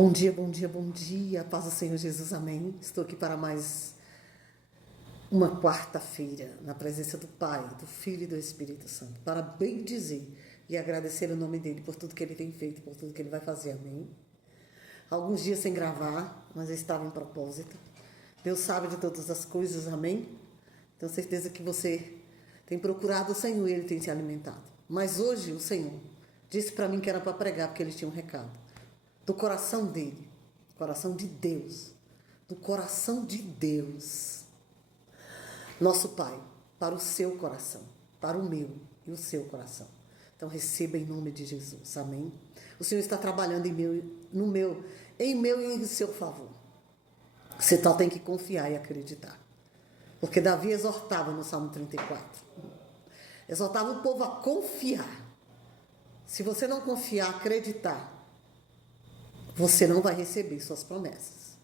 Bom dia, bom dia, bom dia. Paz do Senhor Jesus, amém. Estou aqui para mais uma quarta-feira, na presença do Pai, do Filho e do Espírito Santo, para bem dizer e agradecer o nome dele por tudo que ele tem feito, por tudo que ele vai fazer, amém. Alguns dias sem gravar, mas eu estava em propósito. Deus sabe de todas as coisas, amém. Tenho certeza que você tem procurado o Senhor e ele tem se alimentado. Mas hoje o Senhor disse para mim que era para pregar, porque ele tinha um recado. Do coração dele, coração de Deus, do coração de Deus, nosso Pai, para o seu coração, para o meu e o seu coração. Então receba em nome de Jesus, amém? O Senhor está trabalhando em meu e em seu favor. Você só tem que confiar e acreditar. Porque Davi exortava no Salmo 34. Exortava o povo a confiar. Se você não confiar, acreditar, você não vai receber suas promessas.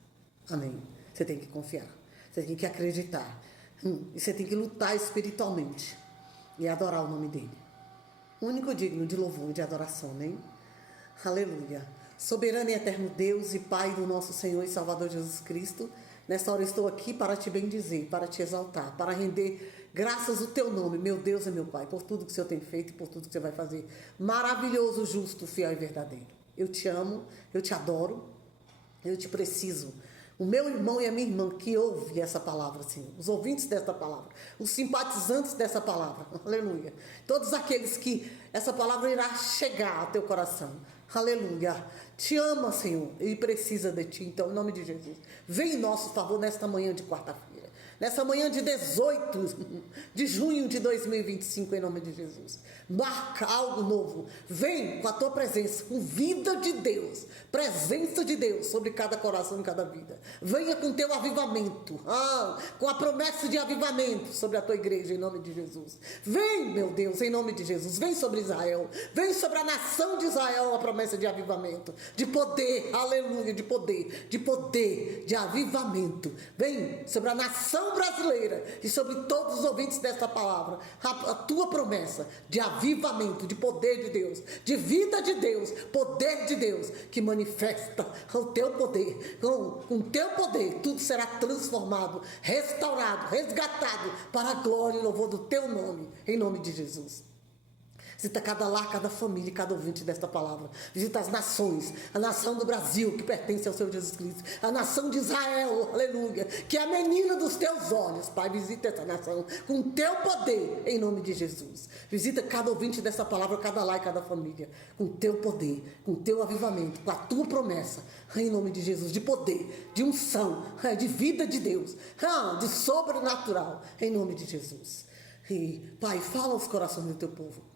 Amém? Você tem que confiar. Você tem que acreditar. E você tem que lutar espiritualmente. E adorar o nome dele. O único digno de louvor e de adoração, né? Aleluia. Soberano e eterno Deus e Pai do nosso Senhor e Salvador Jesus Cristo, nesta hora estou aqui para te bendizer, para te exaltar, para render graças ao teu nome, meu Deus e meu Pai, por tudo que o Senhor tem feito e por tudo que você vai fazer. Maravilhoso, justo, fiel e verdadeiro. Eu te amo, eu te adoro, eu te preciso. O meu irmão e a minha irmã que ouve essa palavra, Senhor, os ouvintes dessa palavra, os simpatizantes dessa palavra, aleluia. Todos aqueles que essa palavra irá chegar ao teu coração, aleluia. Te ama, Senhor, e precisa de ti, então, em nome de Jesus. Vem em nosso favor nesta manhã de quarta-feira, nessa manhã de 18 de junho de 2025, em nome de Jesus. Marca algo novo. Vem com a tua presença, com vida de Deus, presença de Deus sobre cada coração e cada vida. Venha com teu avivamento, com a promessa de avivamento sobre a tua igreja, em nome de Jesus. Vem, meu Deus, em nome de Jesus. Vem sobre Israel, vem sobre a nação de Israel a promessa de avivamento, de poder, aleluia, de poder, de avivamento. Vem sobre a nação brasileira e sobre todos os ouvintes desta palavra, a tua promessa de avivamento, de poder de Deus, de vida de Deus, poder de Deus, que manifesta o teu poder. Com o teu poder, tudo será transformado, restaurado, resgatado para a glória e louvor do teu nome, em nome de Jesus. Visita cada lar, cada família, cada ouvinte desta palavra. Visita as nações, a nação do Brasil, que pertence ao Senhor Jesus Cristo, a nação de Israel, aleluia, que é a menina dos teus olhos, Pai. Visita essa nação com o teu poder, em nome de Jesus. Visita cada ouvinte dessa palavra, cada lar e cada família, com o teu poder, com o teu avivamento, com a tua promessa, em nome de Jesus, de poder, de unção, de vida de Deus, de sobrenatural, em nome de Jesus. E, Pai, fala aos corações do teu povo.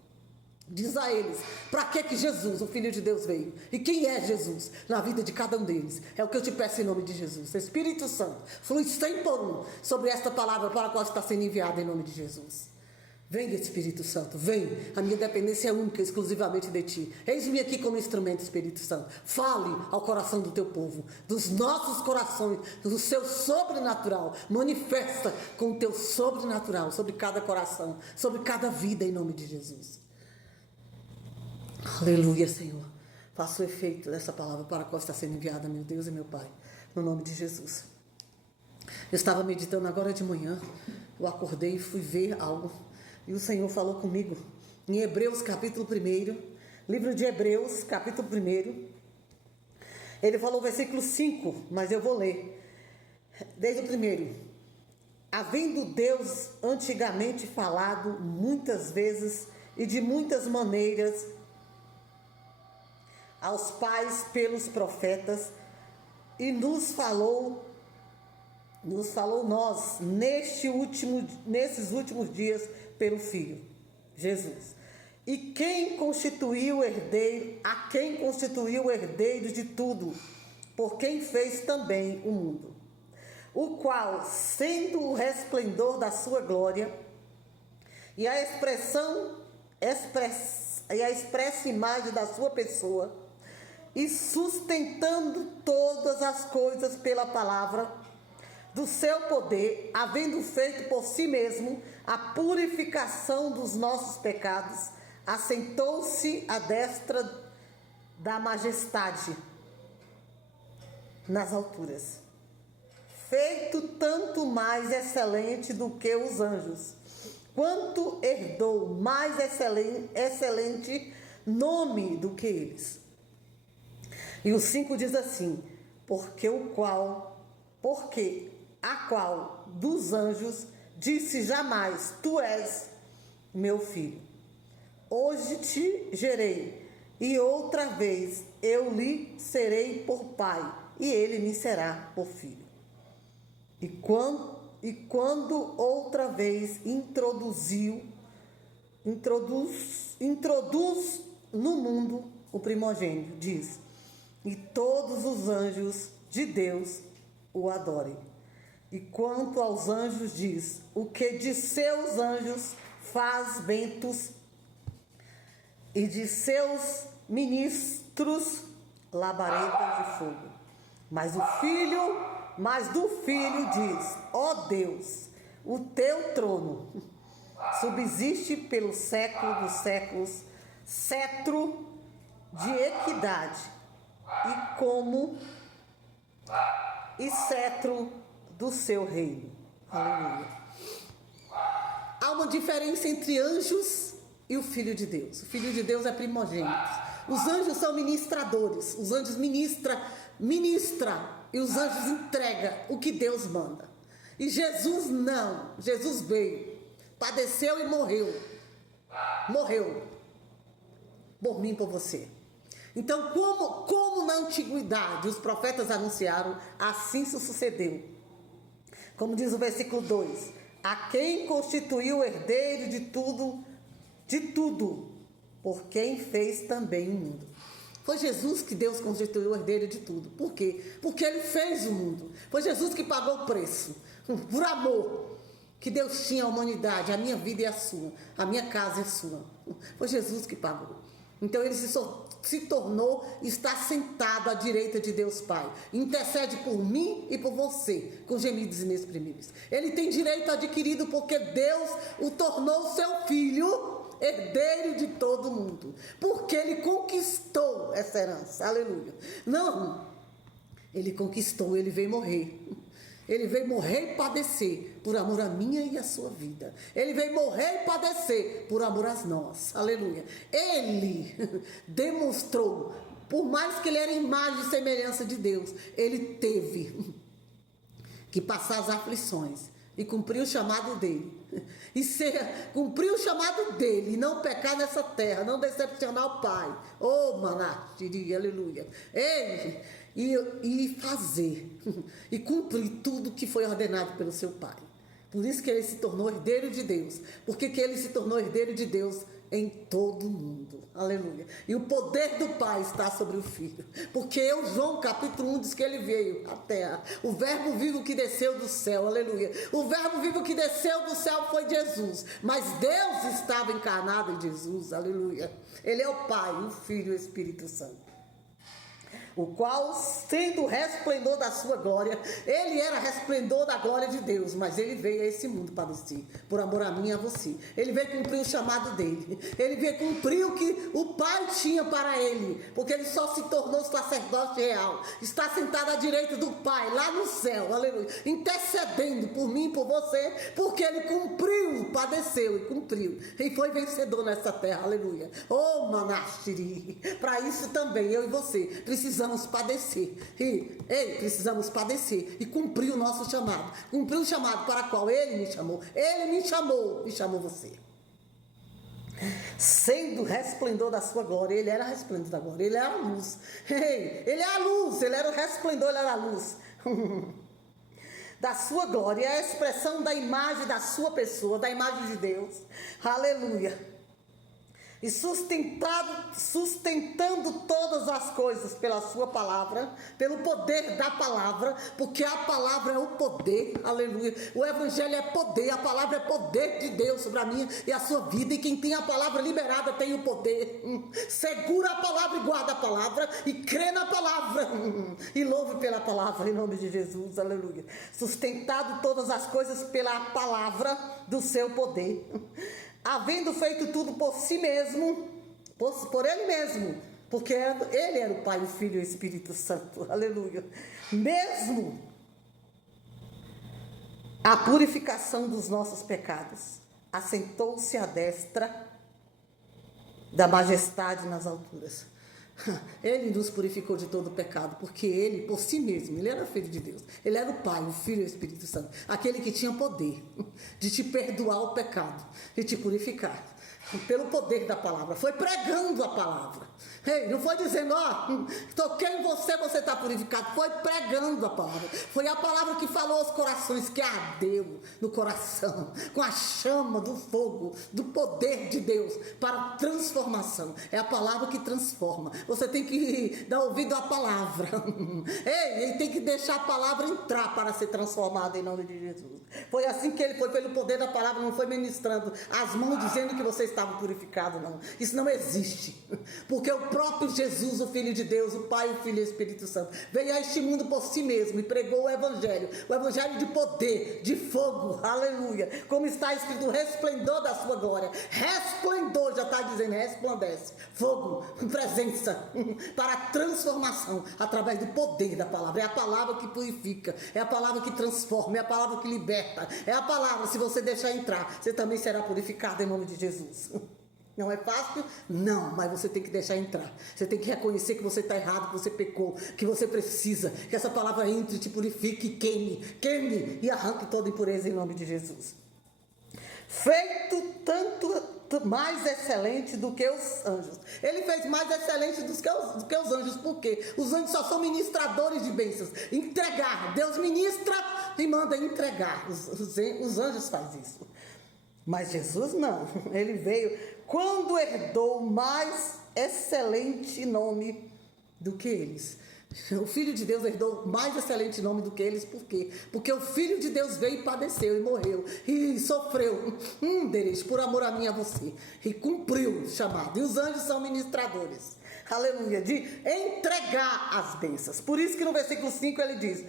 Diz a eles, para que Jesus, o Filho de Deus, veio? E quem é Jesus na vida de cada um deles? É o que eu te peço em nome de Jesus. Espírito Santo, flui 100 por 1 sobre esta palavra para a qual está sendo enviada em nome de Jesus. Vem, Espírito Santo, vem. A minha dependência é única, exclusivamente de ti. Eis-me aqui como instrumento, Espírito Santo. Fale ao coração do teu povo, dos nossos corações, do seu sobrenatural. Manifesta com o teu sobrenatural sobre cada coração, sobre cada vida, em nome de Jesus. Aleluia, Senhor. Faça o efeito dessa palavra para a qual está sendo enviada, meu Deus e meu Pai, no nome de Jesus. Eu estava meditando agora de manhã, eu acordei e fui ver algo, e o Senhor falou comigo, em Hebreus capítulo 1, livro de Hebreus capítulo 1, ele falou o versículo 5, mas eu vou ler, desde o primeiro. Havendo Deus antigamente falado muitas vezes e de muitas maneiras aos pais pelos profetas, e nos falou nós nesses últimos dias pelo Filho, Jesus. E a quem constituiu o herdeiro de tudo, por quem fez também o mundo, o qual, sendo o resplendor da sua glória e a expressa imagem da sua pessoa, e sustentando todas as coisas pela palavra do seu poder, havendo feito por si mesmo a purificação dos nossos pecados, assentou-se à destra da majestade nas alturas, feito tanto mais excelente do que os anjos, quanto herdou mais excelente nome do que eles. E o 5 diz assim: porque a qual dos anjos disse jamais: tu és meu filho. Hoje te gerei, e outra vez eu lhe serei por pai, e ele me será por filho. E quando outra vez introduz no mundo o primogênito, diz: e todos os anjos de Deus o adorem. E quanto aos anjos diz: o que de seus anjos faz ventos, e de seus ministros labaredas de fogo. Mas do filho diz: ó Deus, o teu trono subsiste pelo século dos séculos, cetro de equidade e cetro do seu reino. Aleluia. Há uma diferença entre anjos e o Filho de Deus. O Filho de Deus é primogênito. Os anjos são ministradores. Os anjos ministra e os anjos entregam o que Deus manda. E Jesus não. Jesus veio, padeceu e morreu. Morreu por mim e por você. Então, como na antiguidade os profetas anunciaram, assim se sucedeu. Como diz o versículo 2: a quem constituiu o herdeiro de tudo, por quem fez também o mundo. Foi Jesus que Deus constituiu o herdeiro de tudo. Por quê? Porque Ele fez o mundo. Foi Jesus que pagou o preço, por amor, que Deus tinha a humanidade, a minha vida e a sua, a minha casa e a sua. Foi Jesus que pagou. Então Ele se tornou, está sentado à direita de Deus Pai. Intercede por mim e por você, com gemidos inexprimíveis. Ele tem direito adquirido porque Deus o tornou seu filho, herdeiro de todo mundo. Porque Ele conquistou essa herança. Aleluia. Não, Ele conquistou, Ele veio morrer. Ele veio morrer e padecer por amor a minha e a sua vida. Ele veio morrer e padecer por amor a nós. Aleluia. Ele demonstrou, por mais que ele era imagem e semelhança de Deus, ele teve que passar as aflições e cumprir o chamado dele. Cumprir o chamado dele e não pecar nessa terra, não decepcionar o Pai. Oh, manatiri, aleluia. Ele... E fazer, e cumprir tudo que foi ordenado pelo seu Pai. Por isso que ele se tornou herdeiro de Deus. Porque que ele se tornou herdeiro de Deus em todo o mundo. Aleluia. E o poder do Pai está sobre o Filho. Porque João capítulo 1 diz que ele veio à terra. O verbo vivo que desceu do céu. Aleluia. O verbo vivo que desceu do céu foi Jesus. Mas Deus estava encarnado em Jesus. Aleluia. Ele é o Pai, o Filho e o Espírito Santo. O qual, sendo o resplendor da sua glória, ele era resplendor da glória de Deus, mas ele veio a esse mundo para si, por amor a mim e a você. Ele veio cumprir o chamado dele, ele veio cumprir o que o Pai tinha para ele, porque ele só se tornou sacerdote real, está sentado à direita do Pai, lá no céu, aleluia, intercedendo por mim e por você, porque ele cumpriu, padeceu e cumpriu, e foi vencedor nessa terra, aleluia. Oh, manastiri, para isso também eu e você precisamos padecer. Precisamos padecer e cumprir o nosso chamado. Cumprir o chamado para o qual Ele me chamou. Ele me chamou e chamou você. Sendo o resplendor da sua glória. Ele era resplendor da glória. Ele era a luz. Ele é a luz. Ele era o resplendor, ele era a luz. Da sua glória. É a expressão da imagem da sua pessoa, da imagem de Deus. Aleluia. E sustentando todas as coisas pela sua palavra, pelo poder da palavra, porque a palavra é o poder, aleluia. O evangelho é poder, a palavra é poder de Deus sobre a minha e a sua vida, e quem tem a palavra liberada tem o poder. Segura a palavra e guarda a palavra, e crê na palavra, e louve pela palavra, em nome de Jesus, aleluia. Sustentado todas as coisas pela palavra do seu poder, havendo feito tudo por si mesmo, por ele mesmo, Porque ele era o Pai, o Filho e o Espírito Santo. Aleluia. Mesmo a purificação dos nossos pecados, assentou-se à destra da majestade nas alturas. Ele nos purificou de todo o pecado, porque ele, por si mesmo, ele era filho de Deus. Ele era o Pai, o Filho e o Espírito Santo. Aquele que tinha poder de te perdoar o pecado e te purificar. Pelo poder da palavra. Foi pregando a palavra. Ei, não foi dizendo, toquei em você, você está purificado. Foi pregando a palavra. Foi a palavra que falou aos corações, que ardeu no coração, com a chama do fogo, do poder de Deus, para transformação. É a palavra que transforma. Você tem que dar ouvido à palavra. Ei, ele tem que deixar a palavra entrar para ser transformada em nome de Jesus. Foi assim que ele foi, pelo poder da palavra, não foi ministrando as mãos dizendo que você estava purificado, não. Isso não existe. Porque o próprio Jesus, o Filho de Deus, o Pai, o Filho e o Espírito Santo, veio a este mundo por si mesmo e pregou o Evangelho de poder, de fogo, aleluia. Como está escrito, o resplendor da sua glória. Resplendor, já está dizendo, resplandece. Fogo, presença, para a transformação, através do poder da palavra. É a palavra que purifica, é a palavra que transforma, é a palavra que liberta, é a palavra, se você deixar entrar, você também será purificado em nome de Jesus. Não é fácil? Não, mas você tem que deixar entrar. Você tem que reconhecer que você está errado, que você pecou, que você precisa, que essa palavra entre, te purifique, queime e arranque toda impureza em nome de Jesus. Feito tanto mais excelente do que os anjos. Ele fez mais excelente do que os anjos. Por quê? Os anjos só são ministradores de bênçãos. Entregar. Deus ministra e manda entregar. Os anjos fazem isso. Mas Jesus não. Ele veio quando herdou mais excelente nome do que eles. O Filho de Deus herdou mais excelente nome do que eles. Por quê? Porque o Filho de Deus veio e padeceu e morreu e sofreu deles por amor a mim e a você, e cumpriu o chamado. E os anjos são ministradores, aleluia, de entregar as bênçãos. Por isso que no versículo 5 ele diz,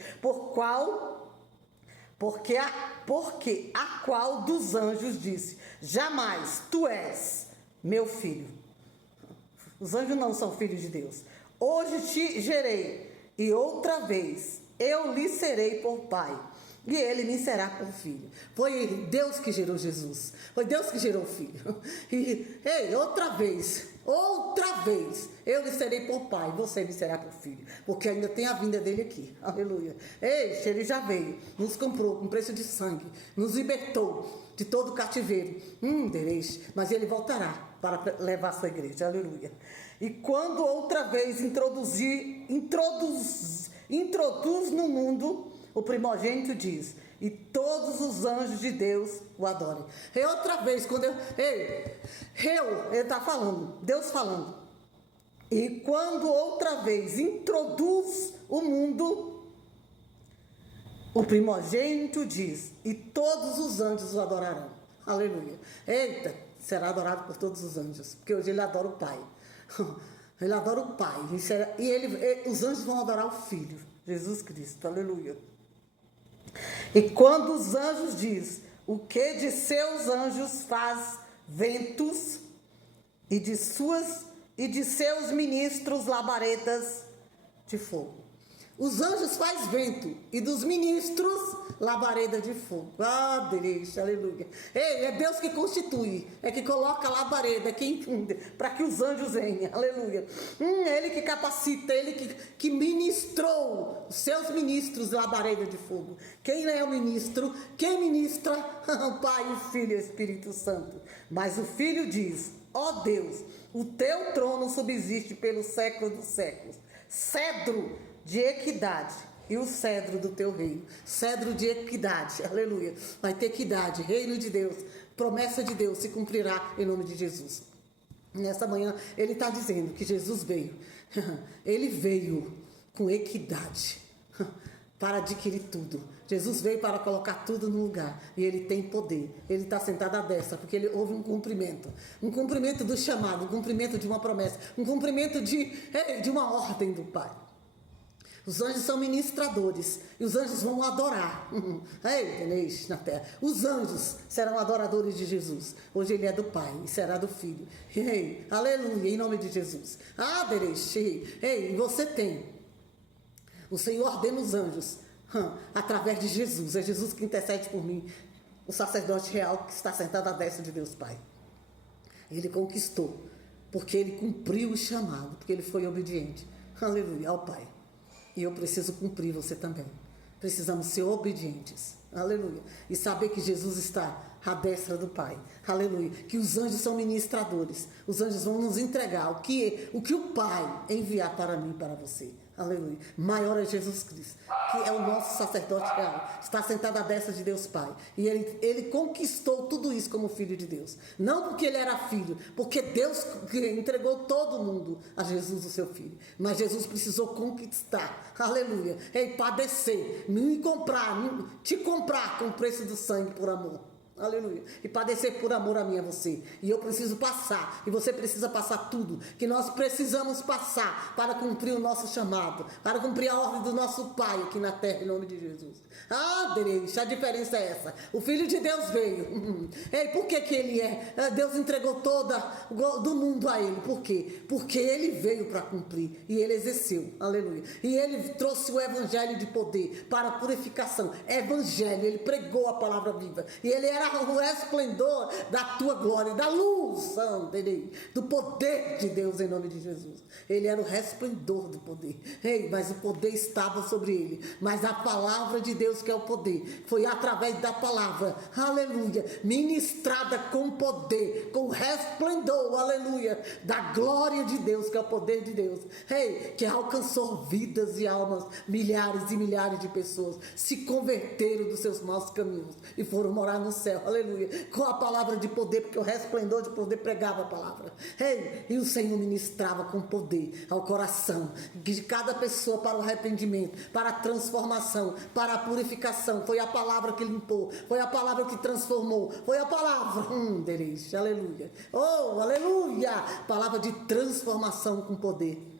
porque a qual dos anjos disse, jamais tu és meu filho. Os anjos não são filhos de Deus. Hoje te gerei, e outra vez eu lhe serei por pai, e ele me será por filho. Foi Deus que gerou Jesus, foi Deus que gerou o filho. E outra vez, eu lhe serei por pai, você me será por filho, porque ainda tem a vinda dele aqui, aleluia. Ele já veio, nos comprou com preço de sangue, nos libertou de todo o cativeiro, mas ele voltará para levar a sua igreja, aleluia. E quando outra vez introduz no mundo, o primogênito diz, e todos os anjos de Deus o adorem. E outra vez, quando ele está falando, Deus falando. E quando outra vez introduz o mundo, o primogênito diz, e todos os anjos o adorarão. Aleluia. Eita, será adorado por todos os anjos, porque hoje ele adora o Pai. Ele adora o Pai. E os anjos vão adorar o Filho, Jesus Cristo. Aleluia. E quando os anjos diz, o que de seus anjos faz ventos, e de seus ministros labaredas de fogo. Os anjos faz vento, e dos ministros labareda de fogo. Deus, aleluia. É Deus que constitui, é que coloca a labareda, que infunde, para que os anjos venham, aleluia. Ele que capacita, ele que ministrou os seus ministros labareda de fogo. Quem é o ministro? Quem ministra? O Pai, o Filho e o Espírito Santo. Mas o Filho diz, Deus, o teu trono subsiste pelos séculos dos séculos. Cedro de equidade e o cedro do teu reino. Cedro de equidade, aleluia. Vai ter equidade, reino de Deus, promessa de Deus se cumprirá em nome de Jesus. Nessa manhã ele está dizendo que Jesus veio. Ele veio com equidade para adquirir tudo. Jesus veio para colocar tudo no lugar. E ele tem poder. Ele está sentado à destra, porque houve um cumprimento. Um cumprimento do chamado, um cumprimento de uma promessa, um cumprimento de uma ordem do Pai. Os anjos são ministradores e os anjos vão adorar. Ei, na terra. Os anjos serão adoradores de Jesus. Hoje ele é do Pai e será do Filho. Ei, aleluia, em nome de Jesus. Ei, você tem. O Senhor ordena os anjos através de Jesus. É Jesus que intercede por mim. O sacerdote real que está sentado à destra de Deus Pai. Ele conquistou, porque ele cumpriu o chamado, porque ele foi obediente. Aleluia, ao Pai. E eu preciso cumprir, você também. Precisamos ser obedientes. Aleluia. E saber que Jesus está à destra do Pai. Aleluia. Que os anjos são ministradores. Os anjos vão nos entregar o que o Pai enviar para mim e para você. Aleluia. Maior é Jesus Cristo, que é o nosso sacerdote real. Está sentado à destra de Deus Pai. E ele conquistou tudo isso como filho de Deus. Não porque ele era filho, porque Deus entregou todo mundo a Jesus, o seu filho. Mas Jesus precisou conquistar. Aleluia. E padecer. Te comprar com o preço do sangue por amor. Aleluia. E padecer por amor a mim e a você. E eu preciso passar. E você precisa passar tudo que nós precisamos passar para cumprir o nosso chamado. Para cumprir a ordem do nosso Pai aqui na terra, em nome de Jesus. A diferença é essa. O Filho de Deus veio. Ei, por que ele é? Deus entregou toda do mundo a ele. Por quê? Porque ele veio para cumprir. E ele exerceu. Aleluia. E ele trouxe o evangelho de poder para a purificação. Evangelho. Ele pregou a palavra viva. E ele era o resplendor da tua glória, da luz, do poder de Deus em nome de Jesus. Ele era o resplendor do poder. Ei, mas o poder estava sobre ele. Mas a palavra de Deus, que é o poder, foi através da palavra, aleluia, ministrada com poder, com resplendor, aleluia, da glória de Deus, que é o poder de Deus. Ei, que alcançou vidas e almas, milhares e milhares de pessoas se converteram dos seus maus caminhos e foram morar no céu. Aleluia, com a palavra de poder, porque o resplendor de poder pregava a palavra. Ei, e o Senhor ministrava com poder ao coração de cada pessoa para o arrependimento, para a transformação, para a purificação. Foi a palavra que limpou, foi a palavra que transformou, foi a palavra, aleluia, oh, aleluia, palavra de transformação com poder.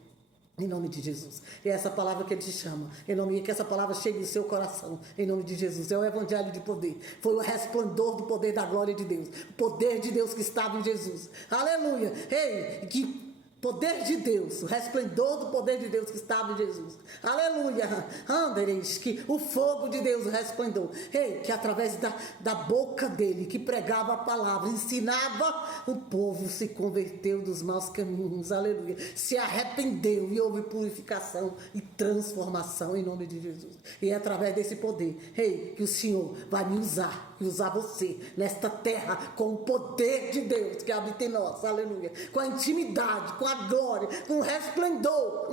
Em nome de Jesus. E é essa palavra que ele te chama. Em nome de que essa palavra chegue no seu coração. Em nome de Jesus. É o evangelho de poder. Foi o resplendor do poder da glória de Deus. O poder de Deus que estava em Jesus. Aleluia. Ei, que poder de Deus, o resplendor do poder de Deus que estava em Jesus. Aleluia. Anderes, que o fogo de Deus, o resplendor. Ei, que através da boca dele, que pregava a palavra, ensinava, o povo se converteu dos maus caminhos. Aleluia. Se arrependeu e houve purificação e transformação em nome de Jesus. E é através desse poder, ei, que o Senhor vai me usar e usar você nesta terra com o poder de Deus que habita em nós. Aleluia. Com a intimidade, com a glória, com o resplendor,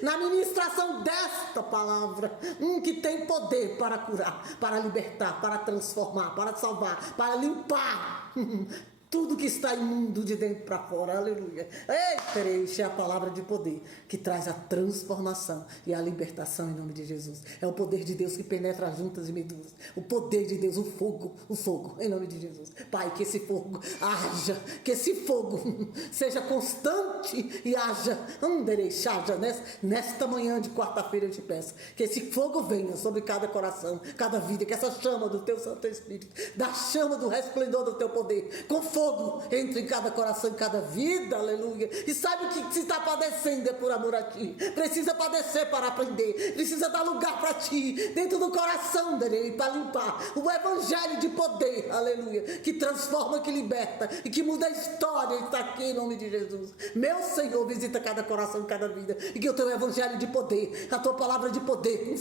na ministração desta palavra, que tem poder para curar, para libertar, para transformar, para salvar, para limpar tudo que está imundo de dentro para fora. Aleluia. É a palavra de poder que traz a transformação e a libertação em nome de Jesus. É o poder de Deus que penetra as juntas e medulas. O poder de Deus, o fogo em nome de Jesus. Pai, que esse fogo haja, que esse fogo seja constante e haja, nesta manhã de quarta-feira eu te peço, que esse fogo venha sobre cada coração, cada vida, que essa chama do teu Santo Espírito, da chama do resplendor do teu poder, com fogo entre em cada coração, em cada vida, aleluia. E sabe que se está padecendo é por amor a ti. Precisa padecer para aprender, precisa dar lugar para ti, dentro do coração dele, para limpar o evangelho de poder, aleluia, que transforma, que liberta e que muda a história. Está aqui em nome de Jesus. Meu Senhor, visita cada coração, cada vida, e que o teu evangelho de poder, a tua palavra de poder, um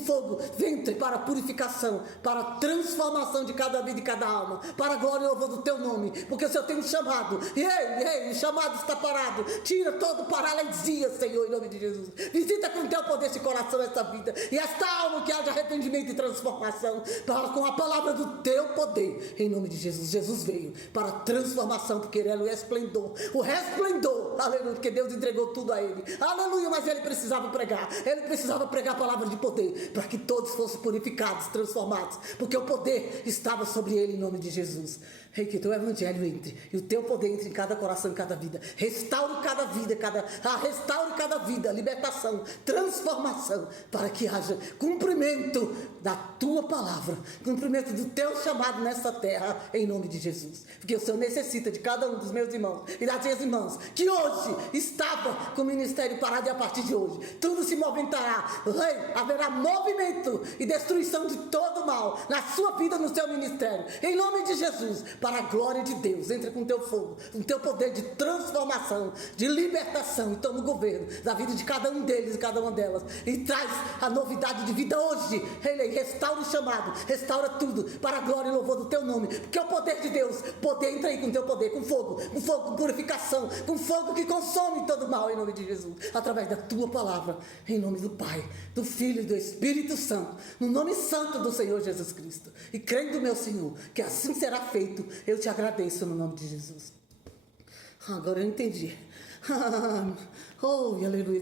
fogo, ventre para a purificação, para a transformação de cada vida e cada alma, para a glória e louvor do teu nome, porque o Senhor tem um chamado, o chamado está parado. Tira todo paralisia, Senhor, em nome de Jesus. Visita com teu poder esse coração, essa vida, e esta alma, que haja arrependimento e transformação, com a palavra do teu poder, em nome de Jesus. Jesus veio para a transformação, porque ele era o resplendor, aleluia, porque Deus entregou tudo a ele, aleluia. Mas ele precisava pregar a palavra de poder, para que todos fossem purificados, transformados, porque o poder estava sobre ele, em nome de Jesus. Rei, que o teu evangelho entre e o teu poder entre em cada coração e cada vida. Restaure cada vida, restaure cada vida, libertação, transformação, para que haja cumprimento da tua palavra, cumprimento do teu chamado nessa terra, em nome de Jesus. Porque o Senhor necessita de cada um dos meus irmãos e das minhas irmãs, que hoje estava com o ministério parado, e a partir de hoje tudo se movimentará. Rei, haverá movimento e destruição de todo mal na sua vida, no seu ministério, em nome de Jesus, para a glória de Deus. Entra com o teu fogo, com o teu poder de transformação, de libertação, e toma o governo da vida de cada um deles e cada uma delas, e traz a novidade de vida hoje. Rei, restaura o chamado, restaura tudo para a glória e louvor do teu nome, porque o poder de Deus, poder entra aí com o teu poder, com fogo, com purificação, com fogo que consome todo mal, em nome de Jesus, através da tua palavra, em nome do Pai, do Filho e do Espírito Santo, no nome santo do Senhor Jesus Cristo. E crendo, meu Senhor, que assim será feito, eu te agradeço no nome de Jesus. Agora eu entendi. Oh, aleluia.